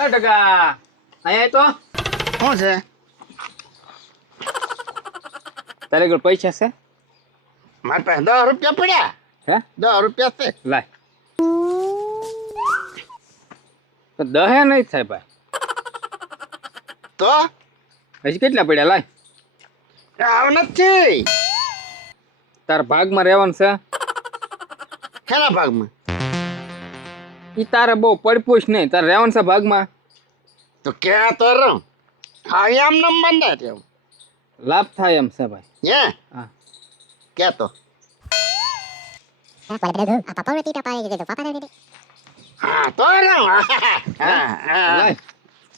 એ ટકા અહીંયા તો શું છે? તારે આગળ પૈસા છે મારા પાસે 10 રૂપિયા પડ્યા. હે 10 રૂપિયા છે. લાય તો દહે નહીં થાય ભાઈ તો હજી કેટલા પડ્યા લાય આવ નથી. તારા ભાગમાં રહેવાનું છે ખેલા ભાગમાં ઈ તારે બહુ પડપૂછ નહીં તારે રહેવાનું છે ભાગમાં તો ક્યાં તો રમ હા એમ નમ બંધા છે લાભ થાય એમ છે ભાઈ હે હા ક્યાં તો હા તો રમ હા હા લાય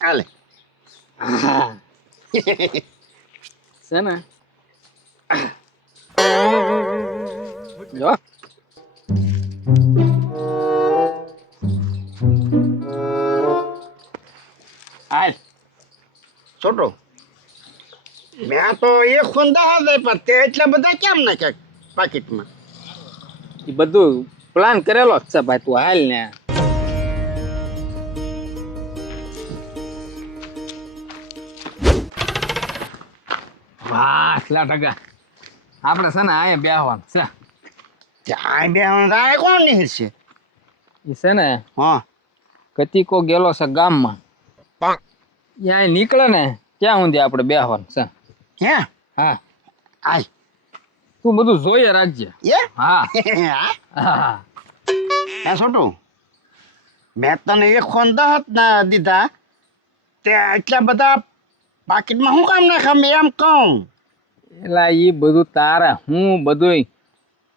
હાલે છે ને જો હાલ છોટો મેં તો એક ખુંદા હાલે પણ તે એટલા બધા કેમ નાખ્યા પાકીટમાં? એ બધું પ્લાન કરેલો જ છે ભાઈ તું હાલ ને વાહ એટલા ટકા આપણે છે ને અહીંયા બેહવાનું છે ત્યાં બે આ કોણ નીકળ છે? એ છે ને હા કતીકો ગેલો છે ગામમાં ત્યાં નીકળે ને ત્યાં સુધી આપણે બેહવાનું છે હે હા આય તું બધું જોઈએ રાખજે એ હા હા હા હે છોટું મેં તને એક ખોંદા હાથ ના દીધા તે એટલા બધા પાકીટમાં શું કામ નાખા મેં એમ કહું? એટલે એ બધું તારા હું બધું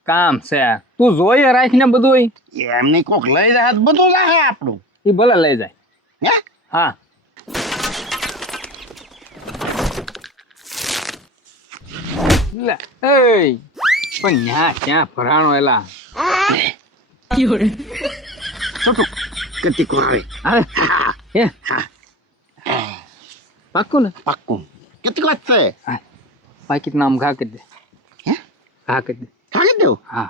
કામ છે તું જોઈએ રાખીને બધું એમની કોક લઈ જાય તો બધું લાગે આપણું. એ ભલે લઈ જાય હે હા લે એ પણ ન્યા ક્યાં ભરાણો એલા છોટું કતી આવે હા હે પાક્કું ને પાક્કું કેટલી વાત છે? હા પાકીટ નામ ઘા કરી દે હે ઘા કરી દે ખાલી દેવું? હા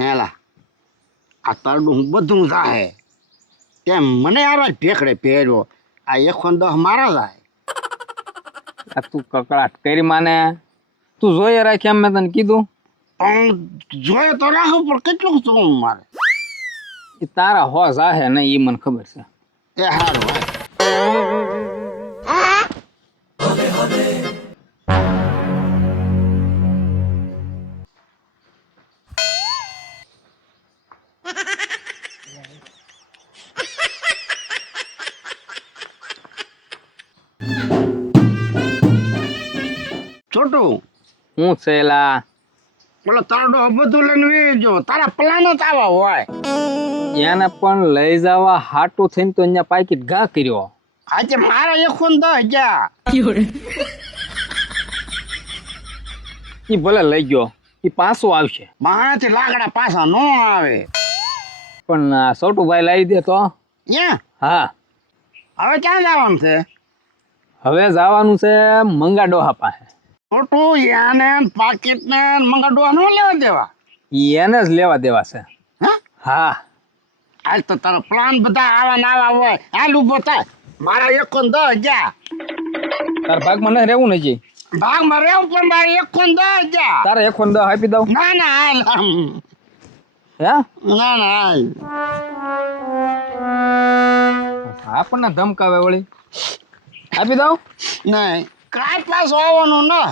હેલા આ તારડું હું બધું જાહે તેમ મને આવા ઢેકડે પહેર્યો આ 110 મારા જાય. આ તું કકડાટ કરી માને તું જોઈએ રાખી એમ મેં તને કીધું પણ જોઈએ તો રાખું પણ કેટલું જોવું મારે? એ તારા હોશ આહે નહીં એ મને ખબર છે એ હારું હાલ. છોટું હું છે એલા પેલો તારડો બધું લઈને વેચજો તારા પ્લાન જ આવા હોય. એને પણ લઈ જવા હાટું થઈને તો અહીંયા પાકીટ ઘા કર્યો આજે મારા 110 ગયા. એ ભલે લઈ ગયો એ પાછો આવશે મારાથી લાકડા પાછા ન આવે. પણ છોટુભાઈ લાવી દે તો યા હા હવે ક્યાં જવાનું છે? હવે જવાનું છે મંગા ડોહા પાસે છોટું યાને પાકીટ ને મંગાડવા ન લેવા દેવા. ઈ એને જ લેવા દેવા છે હા હા આજ તો તારો પ્લાન બધા આવા ને આવા હોય. હાલ ઉભો થાય મારા 110 ગયા. તાર ભાગમાં નહીં રહેવું ને જી ભાગમાં રહેવું પણ મારે 110 ગયા. તારે 110 આપી દઉં ના ના હાલ હે ના ના હાલ. આપણને ધમકાવે વળી આપી દઉં નહીં કાંઈ પાછું આવવાનું ના.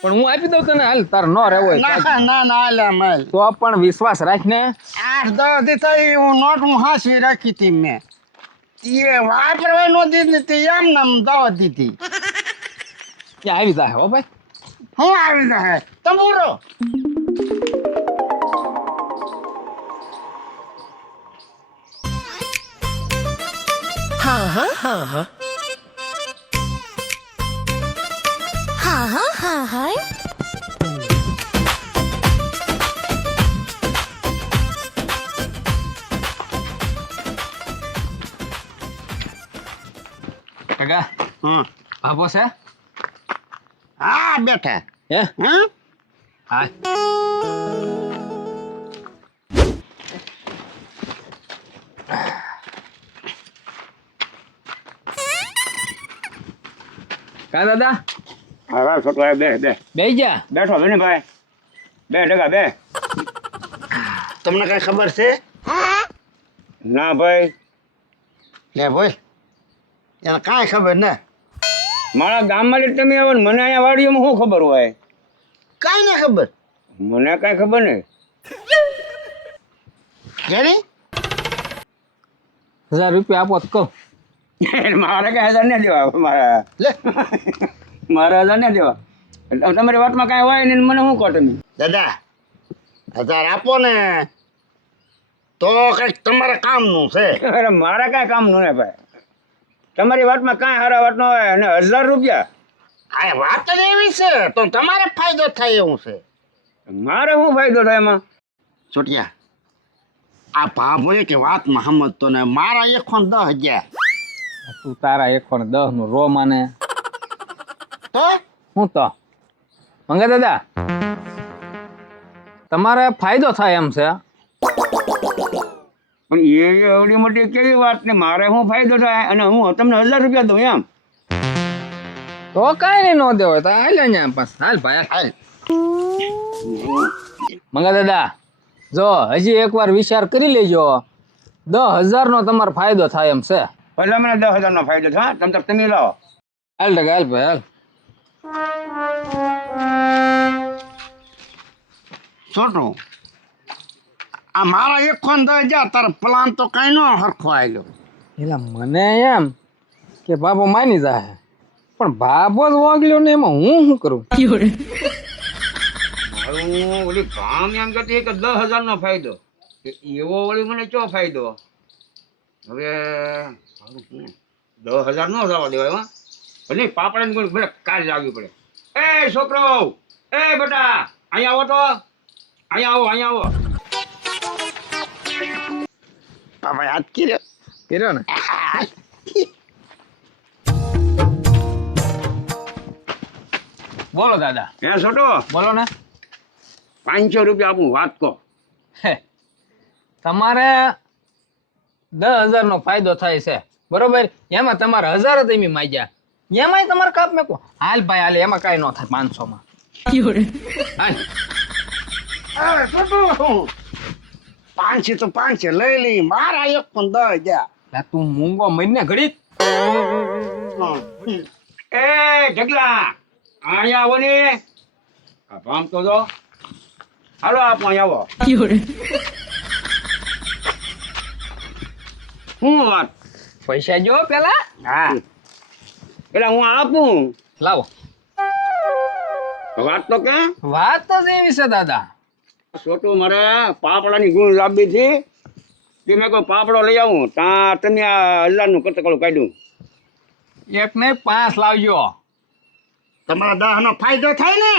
પણ હું આપી દઉં તને હાલ તાર ન રહેવો હોય ના ના ના હાલ એમ હાલ. તો પણ વિશ્વાસ રાખને 8-10 દી થઈ હું નોટ હું હાંસી રાખી હતી મેં. એ વાપરવા નો દીધી તી એમ નામ દવા દીધી. ત્યાં આવી જાય હો ભાઈ હું આવી જાય તંબુરો. હા હા હા હા હા હા હા હા કાકા બાપો છે હા બેઠા હે હા હા કા દાદા હા છોટો બે બે બે જા બેઠો બેને ભાઈ 2 ટકા બે તમને કઈ ખબર છે ના ભાઈ લે બોલ એને કાંઈ ખબર ને મારા ગામમાં તમે આવો ને મને અહીંયા વાડીઓમાં શું ખબર હોય કાંઈ ના ખબર મને કાંઈ ખબર નહીં કેરી 1000 રૂપિયા આપો તો કહું મારે કઈ 1000 નહીં દેવા મારા લે મારા 1000 નહીં દેવા તમારી વાતમાં કાંઈ હોય ને મને શું કહો તમે દાદા 1000 આપો ને તો કંઈક તમારા કામનું છે અરે મારા કાંઈ કામનું ને ભાઈ તમારી વાતમાં કાંઈ સારા વાત ન હોય અને 1000 રૂપિયા આ વાત જ એવી છે તો તમારે ફાયદો થાય એવું છે મારે શું ફાયદો થાય એમાં છોટિયા આ ભાભોએ કે વાતમાં સમજતો ને મારા 110,000 તું તારા 110 નું રો માને તો હું તો મંગા દાદા તમારે ફાયદો થાય એમ છે પણ એ એવડી મોટી કેવી વાત ને મારે શું ફાયદો થાય અને હું તમને 1000 રૂપિયા દઉં એમ તો કાંઈ નહીં નો દેવો તો હાલ અહીંયા પાસ હાલ ભાઈ હાલ મંગા દાદા જો હજી એકવાર વિચાર કરી લેજો 10,000 નો તમારે ફાયદો થાય એમ છે પહેલા મને 10,000 નો ફાયદો થાય તમે લાવો હાલ ટકા હાલ ભાઈ હાલ છોટું આ મારા 110,000 તારો પ્લાન તો કઈ નો હરખો આવેલો એટલે મને એમ કે બાબો માની જાય પણ બાબો જ વાગલ્યો ને એમાં હું શું કરું મારું ઓલી ભામ એમ કહેતી કે 10,000 નો ફાયદો એવો વળી મને ચો ફાયદો હવે 10,000 નો જવા દેવાય હા ભલે પાપડા ને કોઈ કાલ લાગવી પડે એ છોકરો એ બેટા અહીંયા આવો તો અહીંયા આવો પાપા યાદ કર્યો ને બોલો દાદા હે છોટો બોલો ને 500 રૂપિયા આપું વાત કહો હે, તમારે 10,000 નો ફાયદો થાય છે બરોબર એમાં તમારે 1000 જ એમી માગ્યા એમાંય તમારે કાપ મેકો હાલ ભાઈ હાલ એમાં કાંઈ ન થાય 500 માં હાલ છોટો 500 તો 500 લઈ લી મારા 110,000 લા તું મૂંગો મરીને ઘડી એ ઢગલા અહીંયા આવો ને આ ભામ તો જો હાલો આપ અહીંયા આવો શું વાત પૈસા જો પેલા હા એટલે હું આપું લાવો વાત તો કે વાત તો જ એવી છે દાદા છોટું મારે પાપડાની ગુણ લાવવી હતી તે મેં કોઈ પાપડો લઈ આવું ત્યાં તમે આ અલ્લાહનું કટકડું કાઢ્યું એક ને 5 લાવજો તમારા 10 નો ફાયદો થાય ને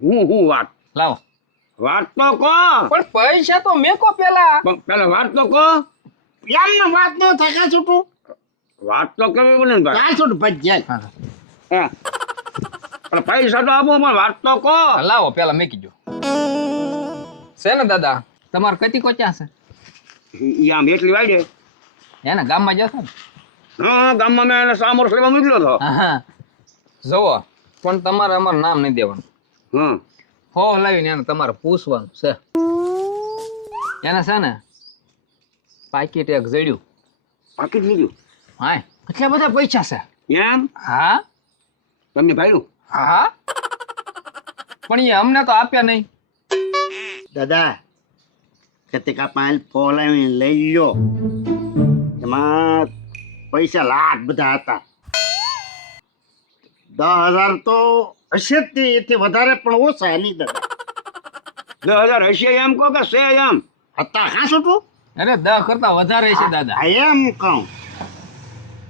હું વાત લાવો વાત તો કહો પણ પૈસા તો મેકો પેલા પેલા વાત તો કહો એમને વાત ન થાય કાં છોટું વાત તો કરવી પડે ને ભાઈ કાં છોટું ભજ જાય હા પણ પૈસા તો આપો પણ વાત તો કહો લાવો પેલા મેકી જો છે ને દાદા તમારે કતી કોચા છે ઈ આમ એટલી વાડે એને ગામમાં જશો ને હા ગામમાં મેં એને સામોર લેવા મોકલ્યો હતો હા જોવો પણ તમારે અમારું નામ નહીં દેવાનું હા હો લાવીને એને તમારે પૂછવાનું છે એને છે ને પાકીટ એક જડ્યું પાકીટ લીધું હા કેટલા બધા પૈસા છે એમ હા તમને ભાઈ હા પણ એ અમને તો આપ્યા નહીં દાદા કતિકા પાંચ ફોલાવી લઈ લ્યો એમાં પૈસા લાખ બધા હતા 10,000 તો હશે જ તે એથી વધારે પણ ઓછા નહીં દાદા 10,000 હશે એમ કહો કે છે એમ હતા હા છોટું અરે 10 કરતા વધારે છે દાદા એમ કહું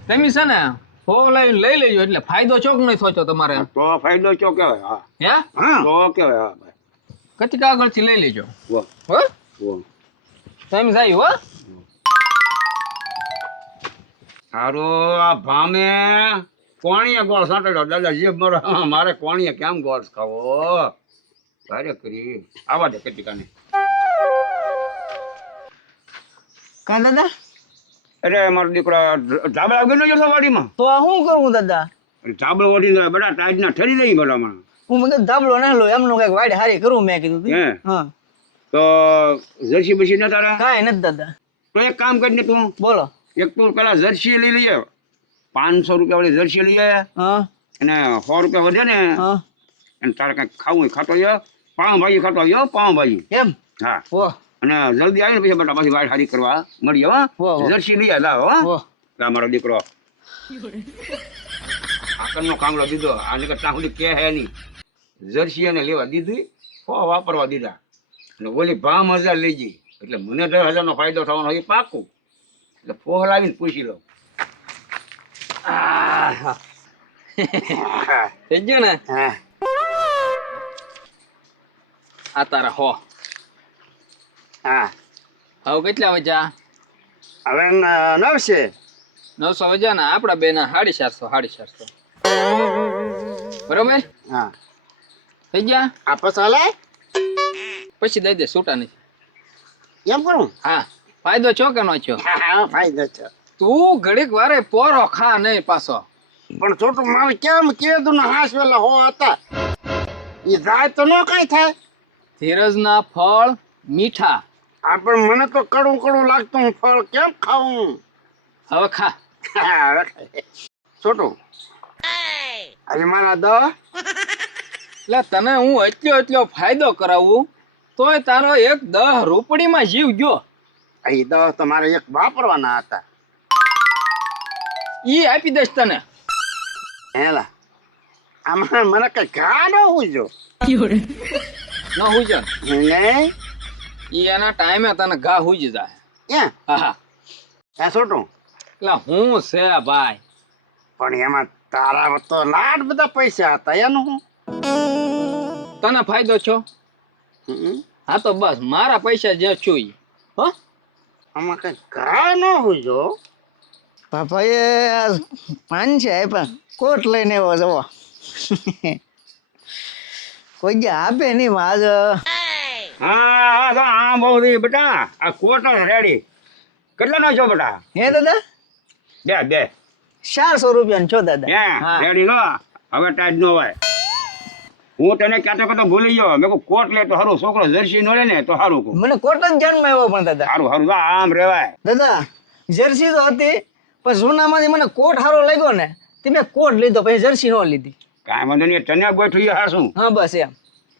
તમે છે ને હો લાવીને લઈ લેજો એટલે ફાયદો ચોક નહીં સોચો તમારે તો ફાયદો ચો કહેવાય હા હે હા તો કહેવાય હા ભાઈ કતી કાગળથી લઈ લેજો વાહ હો વાહ તમે જાય હો સારું આ ભામે કોણીએ ગોળ સાંટેડો દાદા જે મારે કોણીએ કેમ ગોળ ખાવો ભારે કરી આવા દે કટિકાને. કા દાદા અરે મારો દીકરો ધાબળા વગર ન જતો વાડીમાં. તો આ શું કરું દાદા? ધાબળો ઓઢીને બધા ટાઈટના ઠરી દઈ ભલામણ. હું મેં કીધું ધાબળો ના લો એમનું કઈક વાડે હારી કરું મેં કીધું તું. હે હા તો જર્સી બસી ન તારા કાંઈ નથી દાદા. તો એક કામ કરીને તું બોલો. એક તું પેલા જર્સી લઈ લઈએ 500 રૂપિયા વાળી જર્સી લઈ આવે હા અને 100 રૂપિયા વધે ને હા અને તારે કંઈક ખાવું હોય ખાતો આવ્યો પાઉંભાજી ખાતો આવ્યો પાઉંભાજી. એમ હા વાહ અને જલ્દી આવીને પછી બેટા પાછી વાડ હારી કરવા મળીએ હો. વાહ, વાહ. જર્સી લઈ આવે હો વાહ આ મારો દીકરો આકરનો કાંગડો દીધો આને કે ત્યાં સુધી કે હે નહીં જર્સી એને લેવા દીધી વાપરવા દીધા એટલે ઓલી ભાવ 1000 લઈ જઈ એટલે મને 10,000 નો ફાયદો થવાનો એ પાકું એટલે ફોહલ આવીને પૂછી લઉં. થઈ ગયું ને હા આ તારા હો હા હવે કેટલા વજા હવે 900 900 વજા ને આપડા બે ના 450 બરોબર હા થઈ ગયા આપસ હાલે પછી દઈ દે છૂટા નથી. એમ કરું હા ફાયદો છો કે નો છો? હા ફાયદો છે તું ઘડીક વારે પોરો ખા નહીં પાછો. પણ છોટું મારે કેમ કીધું ને હાસ વેલા હો હતા એ જાય તો ન કઈ થાય. ધીરજના ફળ મીઠા. આ પણ મને તો કડવું કડવું લાગતું હું ફળ કેમ ખાવું. હવે ખા. છોટું આજે મારા એટલે તને હું એટલો ફાયદો કરાવું તોય તારો એક 10 રૂપડીમાં જીવ ગયો. અહીં દવા તમારે એક વાપરવાના હતા. ઈ આપી દઈશ તને. હેલા આમાં મને કઈ ઘા ન હુજો ન હુજે નહીં ઈ એના ટાઈમે તને ઘા હુજી જાય. ક્યાં હા હા ત્યાં છોટું એટલે હું છે ભાઈ. પણ એમાં તારા તો લાડ બધા પૈસા હતા એનું હું તને ફાયદો છો? હા તો બસ મારા પૈસા જે છું ઈ. હો આમાં કઈ ઘા ન હુજો. પાપાએ પાન છે આપ્યા કોટ લઈને આવ્યો જવો કોઈ જે આપે નહીં આજ. હા બહુ દી બેટા આ કોટ રેડી કેટલા નો છો બેટા? હે દાદા બે 400 રૂપિયા છો દાદા. હે રેડી નો હવે ટાઈટ નો હોય. હું તને કહેતો ભૂલી ગયો મેં કહું કોટ લે તો સારું છોકરો જર્સી નો લે ને તો સારું કહું મને કોટ જ જન્મ આવ્યો પણ દાદા. સારું આમ રેવાય. દાદા જર્સી તો હતી પણ જૂનામાંથી મને કોટ સારો લાગ્યો ને તે મેં કોટ લીધો પછી જર્સી નો લીધી. કાંઈ વાંધો નહીં તને ગોઠવી હાશું. હા બસ એમ.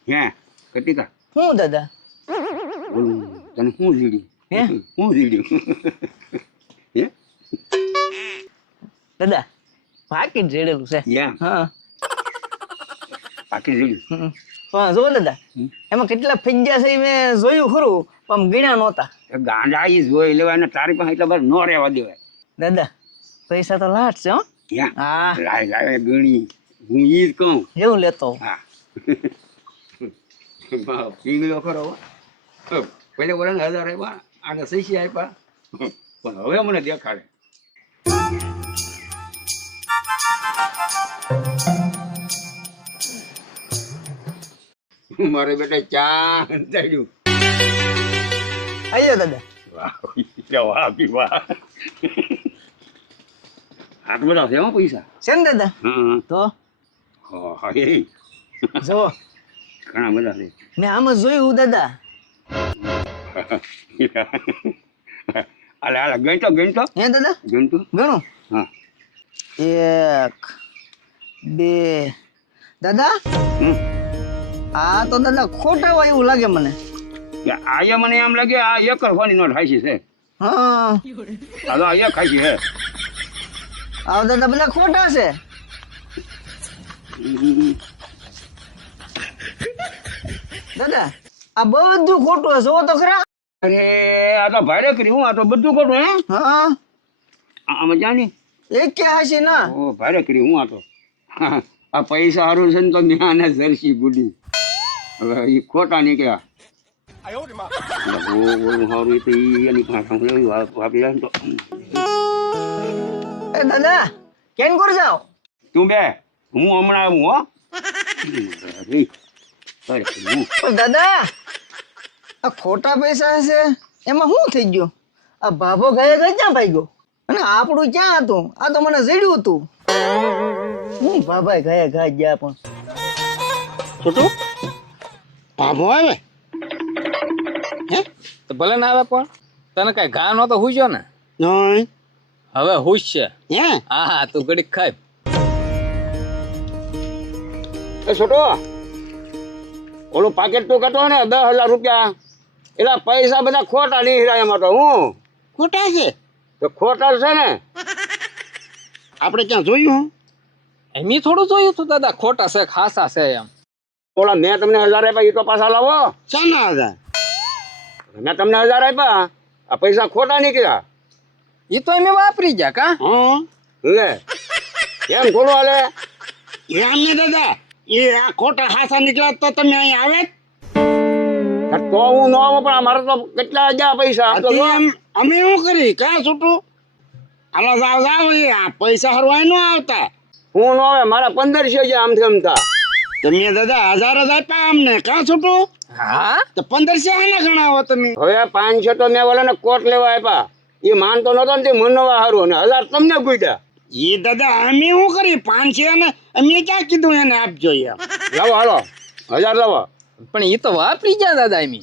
હે કટિકા હું દાદા તને શું જીડ્યું હે શું જીડ્યું હે દાદા પાકીટ રેડેલું છે. યા હા પાકી જીડ્યું પણ જો દાદા એમાં કેટલા ફગ્યા છે એ મેં જોયું ખરું પણ ગણ્યા નહોતા. ગાંડા ઈ જોઈ લેવાય ને તારી પાસે એટલા બધા નો રહેવા દેવાય. દાદા પૈસા તો લાટ છે હો. યા હા લાય ગણી હું ઈ જ કહું. એવું લેતો હા પીગળો ખરો પેલે બોલે 1000 આપ્યા આને 600 આપ્યા પણ હવે મને દેખાડે. મારે બેટા ચા ચાલ્યું. આયો દાદા. વાહ વાહ આ તો બધા છે હો પૈસા. છે ને દાદા હા તો હા એ જો ઘણા બધા છે. મેં આમાં જોયું દાદા. હાલે ગણતો હે દાદા ગણતો ગણો. હા 1 2 દાદા આ તો દાદા ખોટા હોય એવું લાગે મને. આ મને એમ લાગે આ 1 રૂપિયાની નોટ હાઈસી છે. હા આ 1 હાઈસી છે. આ દાદા બધા ખોટા છે. દાદા આ બધું ખોટું છે જોવો તો ખરા. અરે આ તો ભાડે કર્યું આ તો બધું ખોટું હે. હા આમાં જાણી એક કે હાસી ના. ઓ ભાડે કર્યું હું આ તો આ પૈસા સારું છે ને તો ત્યાં જર્સી ગુડી હવે એ ખોટા નીકળ્યા. સારું તો એની પાસે વાપરી જાય ને તો એ દાદા કેમ કર જાઓ તું બે હું હમણાં આવું હો રી. અરે, હું. પણ દાદા આ ખોટા પૈસા છે એમાં શું થઈ ગયું? આ ભાભો ગયા ગયા ક્યાં ભાઈ ગયો? અને આપણું ક્યાં હતું? આ તો મને જડ્યું હતું. હું ભાભાઈ ગયા ગયા ગયા પણ છોટું ભાભો આવે હે તો ભલે ના આવે પણ તને કઈ ઘા નહોતો હુજ્યો ને નહીં હવે હુશ છે. હે હા હા તું ઘડીક ખાય. એ છોટો ઓલું પાકેટ તો કહેતો ને 10,000 રૂપિયા એલા પૈસા બધા ખોટા નીકળ્યા એમાં તો હું ખોટા છે તો ખોટા છે ને આપણે ક્યાં જોયું એમ થોડું જોયું તું દાદા ખોટા છે ખાસા છે એમ. ઓલા મેં તમને 1,000 આપ્યા એ તો પાછા લાવો શાના 1,000 મેં તમને 1,000 આપ્યા આ પૈસા ખોટા નીકળ્યા એ તો એમ વાપરી ગયા કા. હા લે એમ થોડું હાલે એમ ને દાદા એ આ ખોટા હાસા નીકળ્યા તો તમે અહીં આવે તો હું ન આવું પણ અમારે તો કેટલા હજાર પૈસા અમે શું કરી ક્યાં છૂટું હાલો જાવ જાવ આ પૈસા હરવાય ન આવતા હું ન આવે મારા 1,500 છે આમથી આમતા તમે દાદા 1,000 જ આપ્યા અમને ક્યાં છૂટું હા તો 1,500 હાને ગણાવો તમે હવે 500 તો મેં ઓલાને કોટ લેવા આપ્યા એ માનતો નતો ને તે મનવા હારું અને 1,000 તમને પૂછ્યા એ દાદા અમે શું કરી 500 ને અમે ક્યાં કીધું એને આપજો એમ લાવો હાલો 1,000 લાવો પણ એ તો વાપરી ગયા દાદા એમ.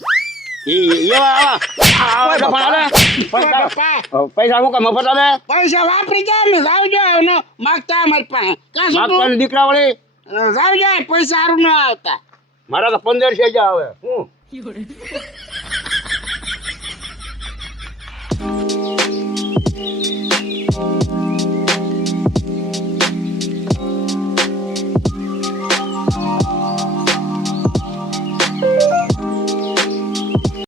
પૈસા હું મફત આવે પૈસા વાપરી જાય ને જાવજો માગતા અમારી પાસે દીકરા વળી જાવજો પૈસા સારું ના આવતા મારા તો 1,500 આવે હું